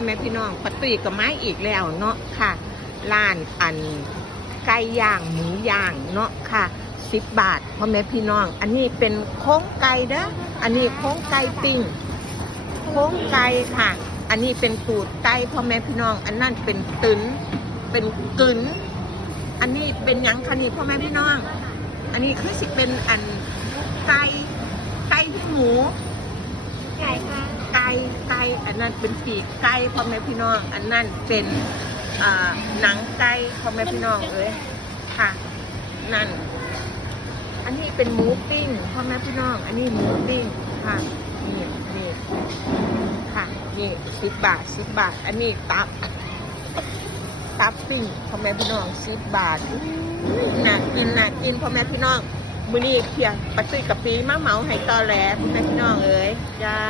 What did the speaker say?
อแม่พี่น้องปะตุยกับไม้อีกแล้วเนาะค่ะร้านไก่ย่างหมูย่างเนาะค่ะ10 บาทพ่อแม่พี่น้องอันนี้เป็นโค้งไก่เด้ออันนี้โค้งไก่ปิ้งโค้งไก่ค่ะ อันนี้เป็นตูดไก่พ่อแม่พี่น้องอันนั้นเป็นตึนเป็นกึ๋นอันนี้เป็นหยังคะนี่พ่อแม่พี่น้องอันนี้คือสิเป็นไก่ที่หมูไก่ค่ะไก่อันนั้นเป็นปีกไก่พ่อแม่พี่น้องอันนั้นเป็นหนังไก่พ่อแม่พี่น้องเอ้ยค่ะนั่นอันนี้เป็นหมูปิ้งพ่อแม่พี่น้องอันนี้หมูปิ้งค่ะนี่ค่ะนี่10 บาทอันนี้ตับปิ้งพ่อแม่พี่น้อง10 บาทน่ากินพ่อแม่พี่น้องมื้อนี้เพียงปะตุ้ยกับปีมาเหมาให้ตอแหลพ่อแม่พี่น้องเอ้ยจ้า